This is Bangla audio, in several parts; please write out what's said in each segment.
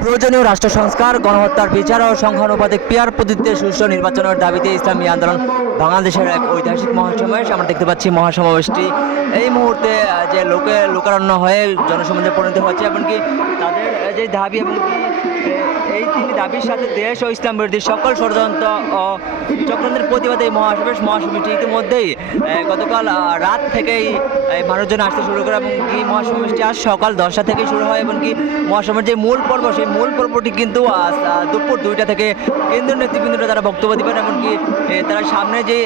প্রয়োজনীয় রাষ্ট্র সংস্কার গণহত্যার বিচার ও সংখ্যানুপাতিক পিয়ার পদ্ধতিতে সুষ্ঠু নির্বাচনের দাবিতে ইসলামী আন্দোলন বাংলাদেশের এক ঐতিহাসিক মহাসমাবেশ। আমরা দেখতে পাচ্ছি মহাসমাবেশটি। এই মুহূর্তে যে লোকে লোকারণ্য হয়ে জনসমাজে পরিণত হচ্ছে এমনকি তাদের যে দাবি আহ, এই তিন দাবির সাথে দেশ ও ইসলাম বিরোধী সকল ষড়যন্ত্র ও চক্রান্তের প্রতিবাদে এই মহাসমাবেশ মহাসমিতি ইতিমধ্যেই গতকাল রাত থেকেই মানুষজন আসতে শুরু করে এবং কি মহাসমাবেশটি আজ সকাল দশটা থেকে শুরু হয় এবং কি মহাসমাবেশের যে মূল পর্ব, সেই মূল পর্বটি কিন্তু দুপুর দুইটা থেকে কেন্দ্রীয় নেতৃবৃন্দরা তারা বক্তব্য দেবেন এমনকি তারা সামনে যে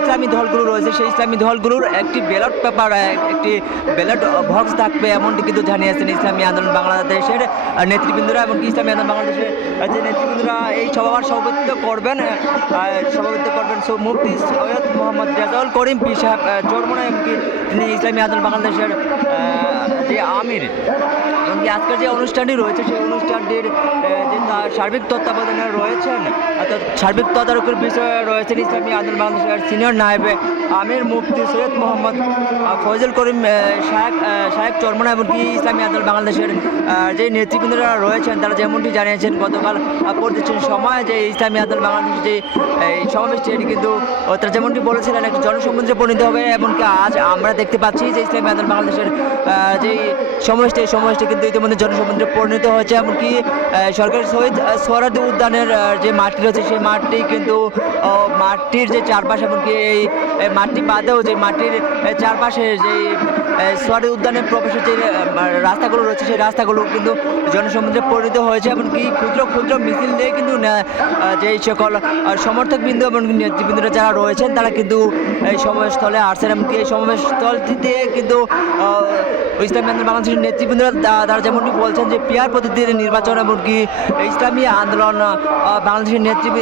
ইসলামী দলগুলো রয়েছে, সেই ইসলামী দলগুলোর একটি ব্যালট পেপার একটি ব্যালট বক্স থাকবে, এমনটি কিন্তু জানিয়েছেন ইসলামী আন্দোলন বাংলাদেশের নেতৃবৃন্দরা এমনকি ইসলামী আন্দোলন বাংলাদেশে যে নেতৃবৃন্দরা এই সভার সভাপতিত্ব করবেন সভাপতিত্ব করবেন সো মুফতি সৈয়দ মোহাম্মদ রেজাউল করিম পি সাহেব আহ, এমপি তিনি ইসলামী আন্দোলন বাংলাদেশের যে আমির। এমনকি আজকের যে অনুষ্ঠানটি রয়েছে সেই অনুষ্ঠানটির যে সার্বিক তত্ত্বাবধানে রয়েছেন অর্থাৎ সার্বিক তদারকির বিষয়ে রয়েছেন ইসলামী আন্দোলন বাংলাদেশের সিনিয়র নায়েবে আমির মুফতি সৈয়দ মোহাম্মদ আহ, ফয়জুল করিম শাহেক শাহেক চরমনা এমনকি ইসলামী আন্দোলন বাংলাদেশের যে নেতৃবৃন্দরা রয়েছেন তারা যেমনটি জানিয়েছেন গতকাল আহ, সময় যে ইসলামী আন্দোলন বাংলাদেশের যে সমাবেশটি এটি কিন্তু তারা যেমনটি বলেছিলেন একটি জনসমুদ্রে পরিণত হবে এমনকি আজ আমরা দেখতে পাচ্ছি যে ইসলামী আন্দোলন বাংলাদেশের যে সমাবেশটি এই সমাবেশটি কিন্তু ইতিমধ্যে জনসমুদ্রে পরিণত হয়েছে এমনকি সরকারি শহীদ সোহরাদি উদ্যানের যে মাঠটি রয়েছে সেই মাঠটি কিন্তু মাঠটির যে চারপাশে এমনকি এই মাঠটি বাদেও যে মাটির চারপাশে যে সোয়ারি উদ্যানের প্রবেশের যে রাস্তাগুলো রয়েছে সেই রাস্তাগুলো কিন্তু জনসমুদ্রে পরিণত হয়েছে এমনকি ক্ষুদ্র ক্ষুদ্র মিছিল নিয়ে কিন্তু যে সকল আহ, সমর্থক বিন্দু এবং নেতৃবৃন্দরা যারা রয়েছেন তারা কিন্তু এই সমাবেশস্থলে আসছেন এমনকি এই সমাবেশস্থলটিতে কিন্তু ইসলামী আন্দোলন বাংলাদেশের নেতৃবৃন্দরা তারা যেমনটি বলছেন যে পিয়ার পদ্ধতির নির্বাচন এমনকি ইসলামী আন্দোলন বাংলাদেশের নেতৃবৃ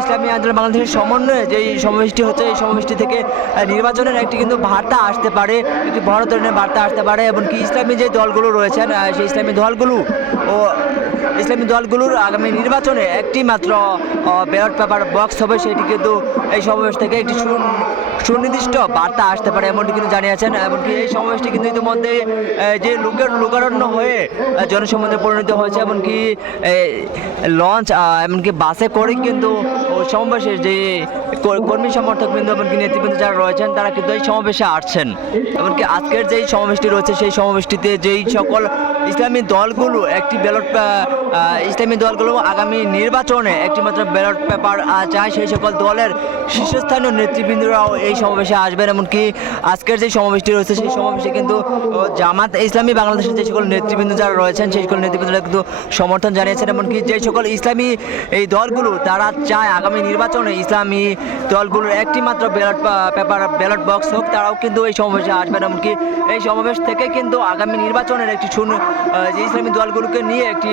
ইসলামী আন্দোলন, বাংলাদেশের সমন্বয়ে যেই সমাবেশটি হচ্ছে, এই সমাবেশটি থেকে নির্বাচনের একটি কিন্তু বার্তা আসতে পারে, একটি বড় ধরনের বার্তা আসতে পারে এমনকি ইসলামী যে দলগুলো রয়েছেন সেই ইসলামী দলগুলো ও ইসলামী দলগুলোর আগামী নির্বাচনে একটি মাত্র ব্যালট পেপার বক্স হবে, সেটি কিন্তু এই সমাবেশ থেকে একটি সুন- সুনির্দিষ্ট বার্তা আসতে পারে, এমনটি কিন্তু জানিয়েছেন। এমনকি এই সমাবেশটি কিন্তু ইতিমধ্যে যে লোকের, লোকারণ্য হয়ে জনসম্মুখে পরিণত হয়েছে, এমনকি লঞ্চ এমনকি বাসে করে কিন্তু সমাবেশের যে কর্মী সমর্থক বিন্দু এমনকি নেতৃবৃন্দ যারা রয়েছেন, তারা কিন্তু এই সমাবেশে আসছেন। এমনকি আজকের যেই সমাবেশটি রয়েছে, সেই সমাবেশটিতে যেই সকল ইসলামী দলগুলো, একটি ব্যালট ইসলামী দলগুলো আগামী নির্বাচনে একটি মাত্র ব্যালট পেপার চায়, সেই সকল দলের শীর্ষস্থানীয় নেতৃবৃন্দরাও এই সমাবেশে আসবেন। এমনকি আজকের যে সমাবেশটি রয়েছে, সেই সমাবেশে কিন্তু জামাত ইসলামী বাংলাদেশের যে সকল নেতৃবৃন্দ যারা রয়েছেন, সেই সকল নেতৃবৃন্দরা কিন্তু সমর্থন জানিয়েছেন। এমনকি যে সকল ইসলামী এই দলগুলো, তারা চায় আগামী নির্বাচনে ইসলামী দলগুলোর একটি মাত্র ব্যালট পেপার ব্যালট বক্স হোক, তারাও কিন্তু এই সমাবেশে আসবেন এমনকি এই সমাবেশ থেকে কিন্তু আগামী নির্বাচনের একটি যে ইসলামী দলগুলোকে নিয়ে একটি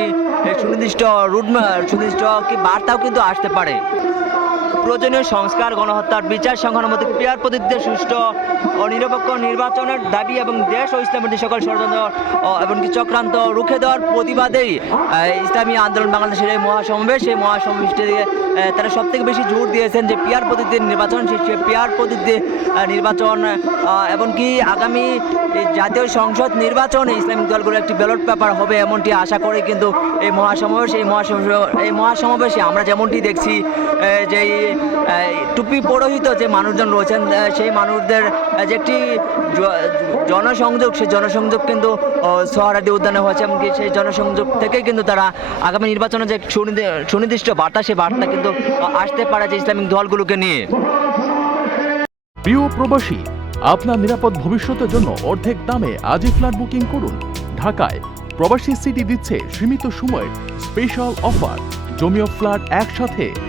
সুনির্দিষ্ট রুট সুনির্দিষ্ট কি বার্তাও কিন্তু আসতে পারে। প্রয়োজনীয় সংস্কার, গণহত্যার বিচার সংখ্যানুমতিক পিয়ার পদ্ধতিতে সুষ্ঠু ও নিরপেক্ষ নির্বাচনের দাবি এবং দেশ ও ইসলামের যে সকল ষড়যন্ত্র এমনকি চক্রান্ত রুখে দেওয়ার প্রতিবাদেই ইসলামী আন্দোলন বাংলাদেশের এই মহাসমাবেশ, এই মহাসমাবেশটি তারা সব থেকে বেশি জোর দিয়েছেন যে পিয়ার পদ্ধতির নির্বাচন সেই পিয়ার পদ্ধতিতে নির্বাচন এমনকি আগামী জাতীয় সংসদ নির্বাচনে ইসলামিক দলগুলো একটি ব্যালট পেপার হবে এমনটি আশা করে। কিন্তু এই মহাসমাবেশ এই মহাসমাবেশ, এই মহাসমাবেশে আমরা যেমনটি দেখছি যে টুপি পরোহিত যে মানুষজন রয়েছেন সেই মানুষদের যে একটি জনসংযোগ, সেই জনসংযোগ কিন্তু সোহরাদি উদ্যানে হয়েছে, এমনকি সেই জনসংযোগ থেকেই কিন্তু তারা আগামী নির্বাচনে যে সুনির্দি- সুনির্দিষ্ট বার্তা, সেই বার্তা কিন্তু আসতে পারে যে ইসলামিক দলগুলোকে নিয়ে। প্রিয় প্রবাসী, আপনার নিরাপদ ভবিষ্যতের জন্য অর্ধেক দামে আজই ফ্ল্যাট বুকিং করুন। ঢাকায় প্রবাসী সিটি দিচ্ছে সীমিত সময়ের স্পেশাল অফার। জমিও ফ্ল্যাট একসাথে